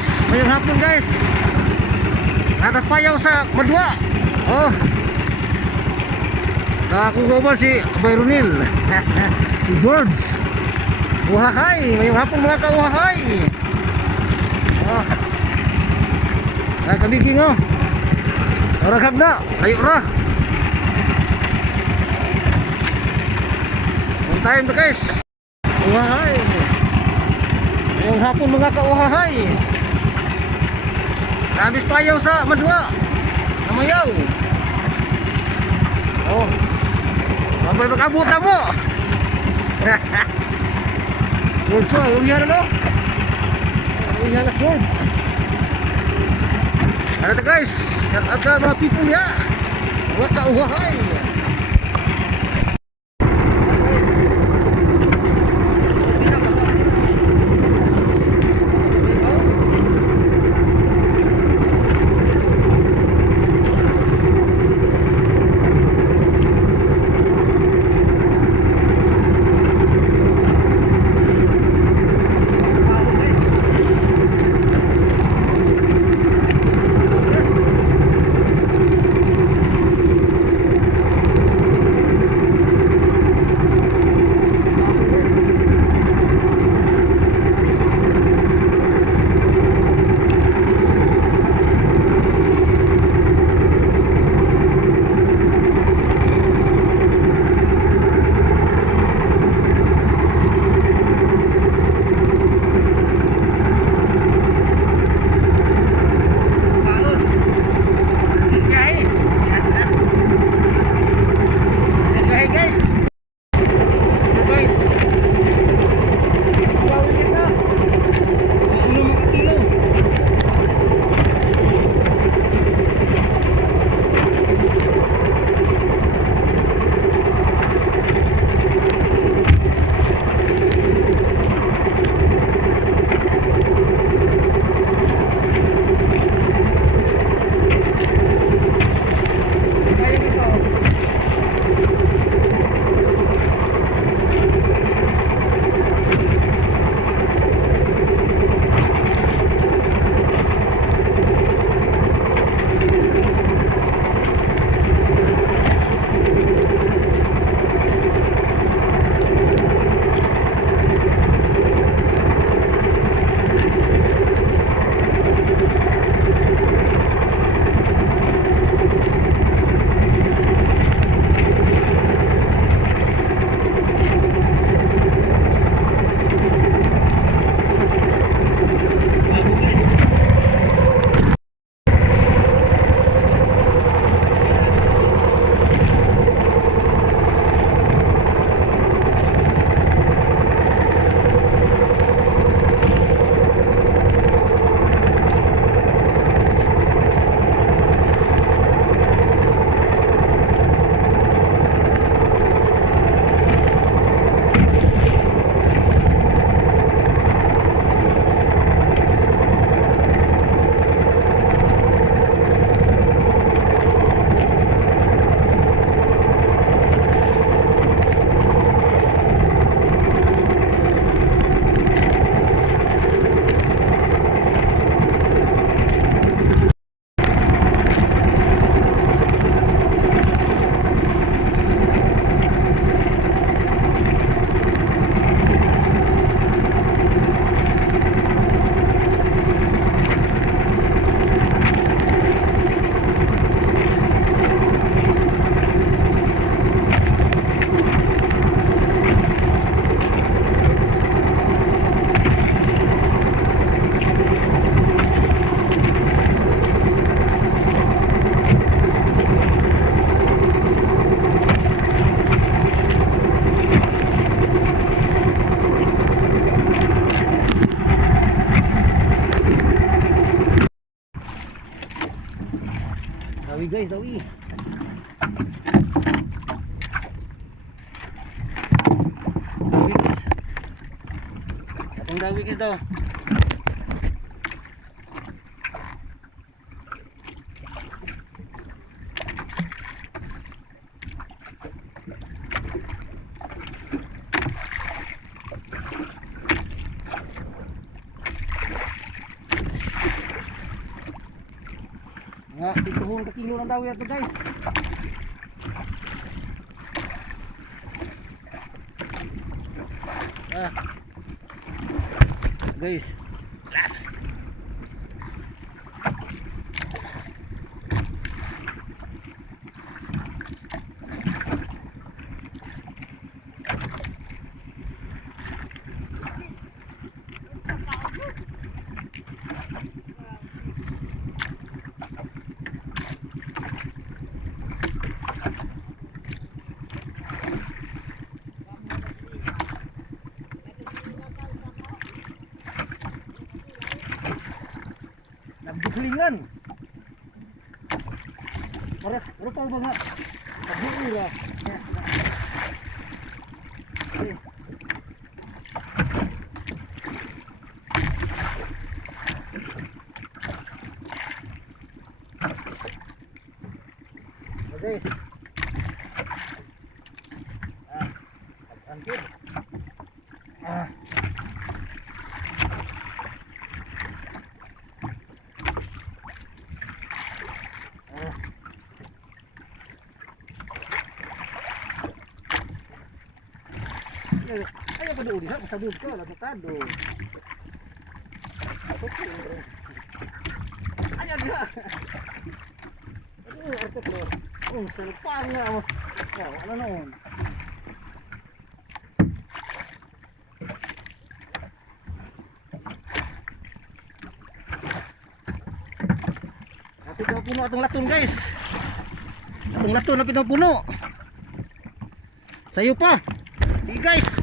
guys, mayong hapon guys. Natapayaw sa Madwa. Oh, nakakuha ba si Byronil? Si George. Uhahay, mayong hapon mga kauhahay. Oh, nakabiging oh. Oragab na, layo ra. On time to guys. Uhahay. Mayong hapon mga kauhahay. Nabis payaw sa Madwa. Namayaw. Oh, mabay mag-abot na mo. George ko, uwihan na no. Uwihan na George. Ano na guys, shout out ka mga people niya. Mga kauhahay. Dawi guys, dawi. Dawi guys. Atong dawi guys daw. Nga, tituhon ka kilo ng dawi ato guys. Ah. Guys. Nagduklingan. Paras, rupaw ba nga? Pagbuura. Okay. Guys. Pag-angkit. Ah. Ayaw ka doon, masabog ka, lasutado. Ayaw ka. Aduh, artok lo. Salupang nga mo. Ano noon? Puno atong laton guys. Atong laton na pinapuno. Sayo pa. Sige guys.